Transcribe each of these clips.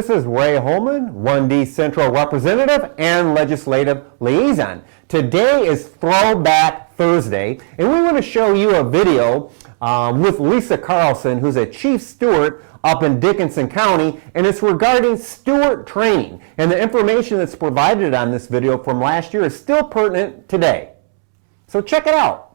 This is Ray Holman, 1D Central Representative and Legislative Liaison. Today is Throwback Thursday, and we want to show you a video with Lisa Carlson, who's a Chief Steward up in Dickinson County, and it's regarding steward training. And the information that's provided on this video from last year is still pertinent today. So check it out.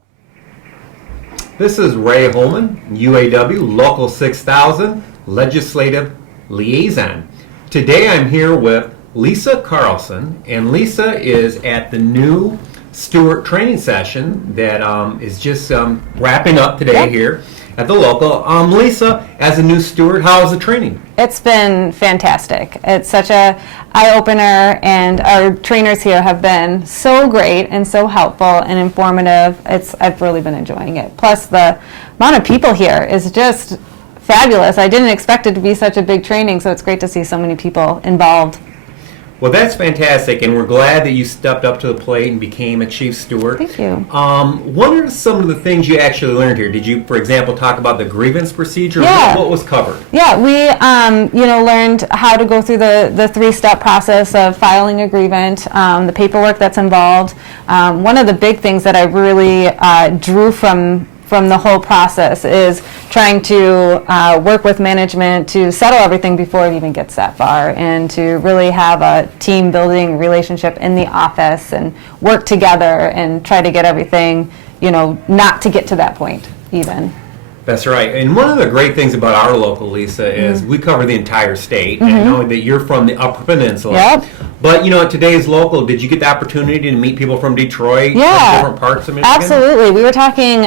This is Ray Holman, UAW Local 6000 Legislative Liaison. Today I'm here with Lisa Carlson, and Lisa is at the new steward training session that is just wrapping up today here at the local. Lisa, as a new steward, how is the training? It's been fantastic. It's such a eye-opener, and our trainers here have been so great and so helpful and informative. I've really been enjoying it. Plus, the amount of people here is just fabulous. I didn't expect it to be such a big training, so it's great to see so many people involved. Well, that's fantastic, and we're glad that you stepped up to the plate and became a chief steward. Thank you. What are some of the things you actually learned here? Did you, for example, talk about the grievance procedure? Yeah. What was covered? Yeah, we learned how to go through the three-step process of filing a grievance, the paperwork that's involved. One of the big things that I really drew from the whole process is trying to work with management to settle everything before it even gets that far, and to really have a team building relationship in the office and work together and try to get everything, not to get to that point even. That's right. And one of the great things about our local, Lisa, is we cover the entire state. And I know that you're from the Upper Peninsula. Yep. But, at today's local, did you get the opportunity to meet people from Detroit? Yeah. Different parts of Michigan? Absolutely. We were talking,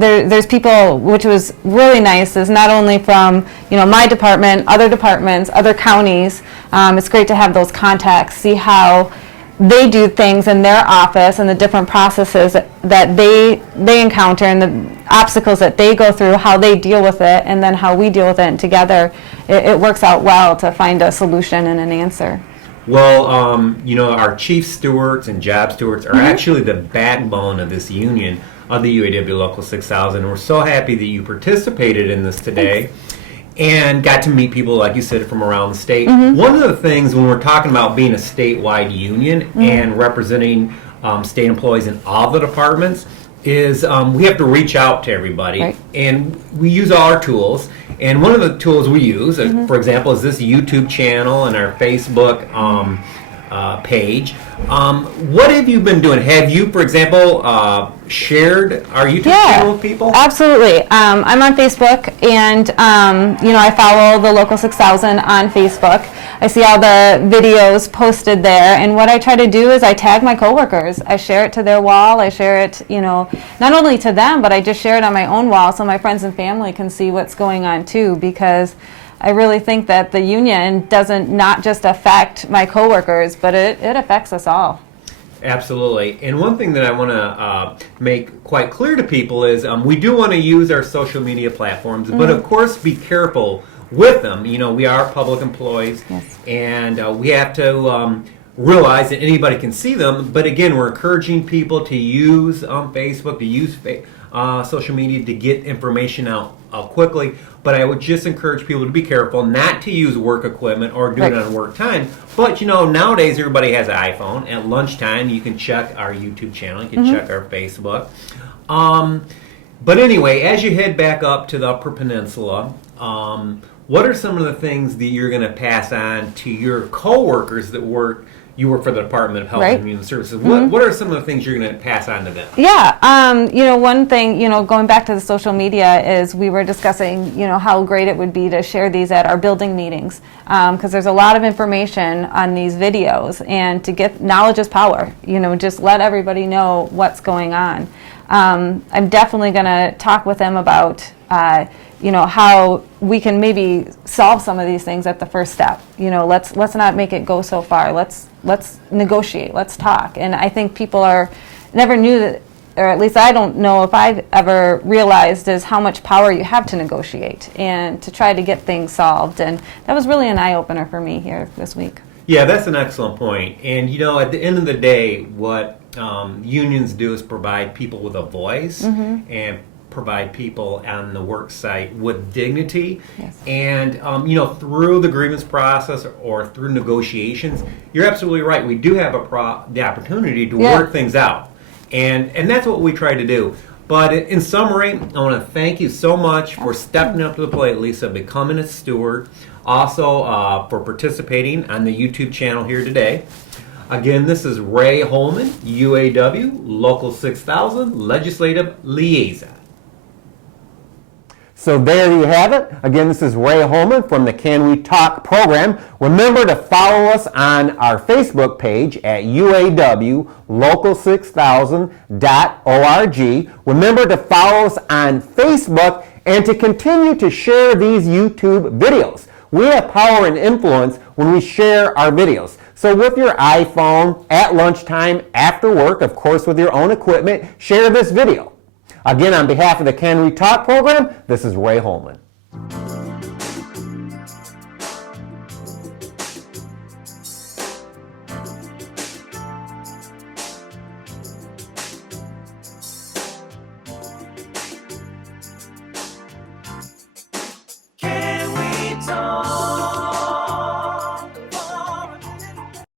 there's people, which was really nice, is not only from, my department, other counties. It's great to have those contacts, see how they do things in their office and the different processes that they encounter and the obstacles that they go through, how they deal with it, and then how we deal with it. And together, it works out well to find a solution and an answer. Well, our chief stewards and job stewards are actually the backbone of this union of the UAW Local 6000. We're so happy that you participated in this today. Thanks. And got to meet people, like you said, from around the state. One of the things when we're talking about being a statewide union and representing state employees in all the departments is we have to reach out to everybody. Right. And we use all our tools. And one of the tools we use, for example, is this YouTube channel and our Facebook page. What have you been doing? Have you, for example, shared our YouTube channel with people? Absolutely. I'm on Facebook, and I follow the Local 6000 on Facebook. I see all the videos posted there, and what I try to do is I tag my coworkers. I share it to their wall. I share it, not only to them, but I just share it on my own wall so my friends and family can see what's going on too, because I really think that the union doesn't not just affect my coworkers, but it affects us all. Absolutely. And one thing that I want to make quite clear to people is we do want to use our social media platforms, but of course be careful with them. We are public employees, and we have to realize that anybody can see them. But again, we're encouraging people to use Facebook, to use social media to get information out quickly. But I would just encourage people to be careful not to use work equipment or do it on work time. But nowadays everybody has an iPhone. At lunchtime you can check our YouTube channel, you can check our Facebook. But anyway, as you head back up to the Upper Peninsula, what are some of the things that you're going to pass on to your coworkers that you work for the Department of Health and Human Services? What are some of the things you're going to pass on to them? Yeah, one thing, going back to the social media is we were discussing, how great it would be to share these at our building meetings, because there's a lot of information on these videos, and to get knowledge is power. Just let everybody know what's going on. I'm definitely going to talk with them about how we can maybe solve some of these things at the first step. Let's not make it go so far. Let's negotiate. Let's talk. And I think people never knew that, or at least I don't know if I've ever realized, is how much power you have to negotiate and to try to get things solved. And that was really an eye-opener for me here this week. Yeah, that's an excellent point. And at the end of the day, what unions do is provide people with a voice and provide people on the work site with dignity. Yes. And, through the grievance process or through negotiations, you're absolutely right. We do have the opportunity to Yeah. work things out. And that's what we try to do. But in summary, I want to thank you so much for stepping up to the plate, Lisa, becoming a steward, also for participating on the YouTube channel here today. Again, this is Ray Holman, UAW, Local 6000, Legislative Liaison. So there you have it. Again, this is Ray Holman from the Can We Talk program. Remember to follow us on our Facebook page at uawlocal6000.org. Remember to follow us on Facebook and to continue to share these YouTube videos. We have power and influence when we share our videos. So with your iPhone, at lunchtime, after work, of course with your own equipment, share this video. Again, on behalf of the Can We Talk program, this is Ray Holman.